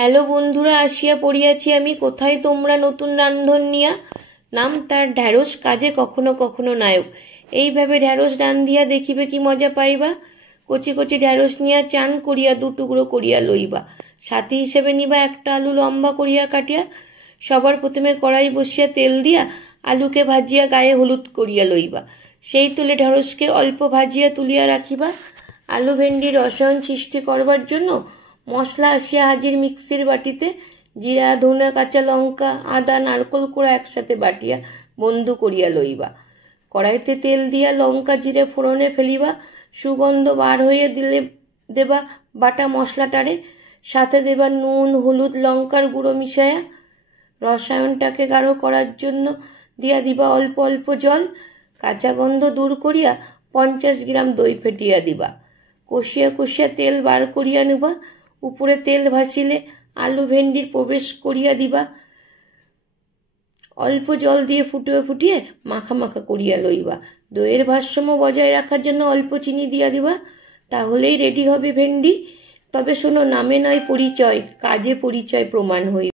Hello বন্ধুরা, আসিয়া পড়িয়াছি আমি, কোথায় তোমরা নতুন রান্ধন নিয়া। নাম তার ঢ্যাঁড়স, কাজে কখনো কখনো নায়ক। এইভাবে ঢ্যাঁড়স রান্ধিয়া দেখিবে কি মজা পাইবা। কচি কচি ঢ্যাঁড়স নিয়া চান করিয়া 2 টুকরো করিয়া লইবা। সাথী হিসেবে নিবা একটা আলু লম্বা করিয়া কাটিয়া। সবার প্রথমে কড়াই বসিয়া তেল দিয়া আলুকে ভাজিয়া গায়ে হলুদ করিয়া লইবা। সেই তুলে ঢ্যাঁড়সকে অল্প ভাজিয়া তুলিয়া রাখিবা। আলু ভেন্ডির রসায়ন সৃষ্টি করবার জন্য মশলা আসিয়া হাজির মিক্সির বাটিতে। জিরা, ধনে, কাঁচা লঙ্কা, আদা, নারকল কোড়া একসাথে বাটিয়া বন্ধু করিয়া লইবা। কড়াইতে তেল দিয়া লঙ্কা জিরে ফোড়নে ফেলিবা। সুগন্ধ বার হইয়া দিলে দেবা বাটা মশলাটারে। সাথে দেবা নুন, হলুদ, লঙ্কার গুঁড়ো মিশায়া। রসায়নটাকে গাঢ় করার জন্য দিবা অল্প অল্প জল। কাঁচা গন্ধ দূর করিয়া 50 গ্রাম দই ফেটিয়া দিবা। কষিয়া কষিয়া তেল বার করিয়া নিবা। উপরে তেল ভাসিলে আলু ভেন্ডির প্রবেশ করিয়া দিবা। অল্প জল দিয়ে ফুটিয়ে ফুটিয়ে মাখা মাখা করিয়া লইবা। দইয়ের ভারসাম্য বজায় রাখার জন্য অল্প চিনি দিয়া দিবা। তাহলেই রেডি হবে ভেন্ডি। তবে শোনো, নামে নয় পরিচয়, কাজে পরিচয় প্রমাণ হইবে।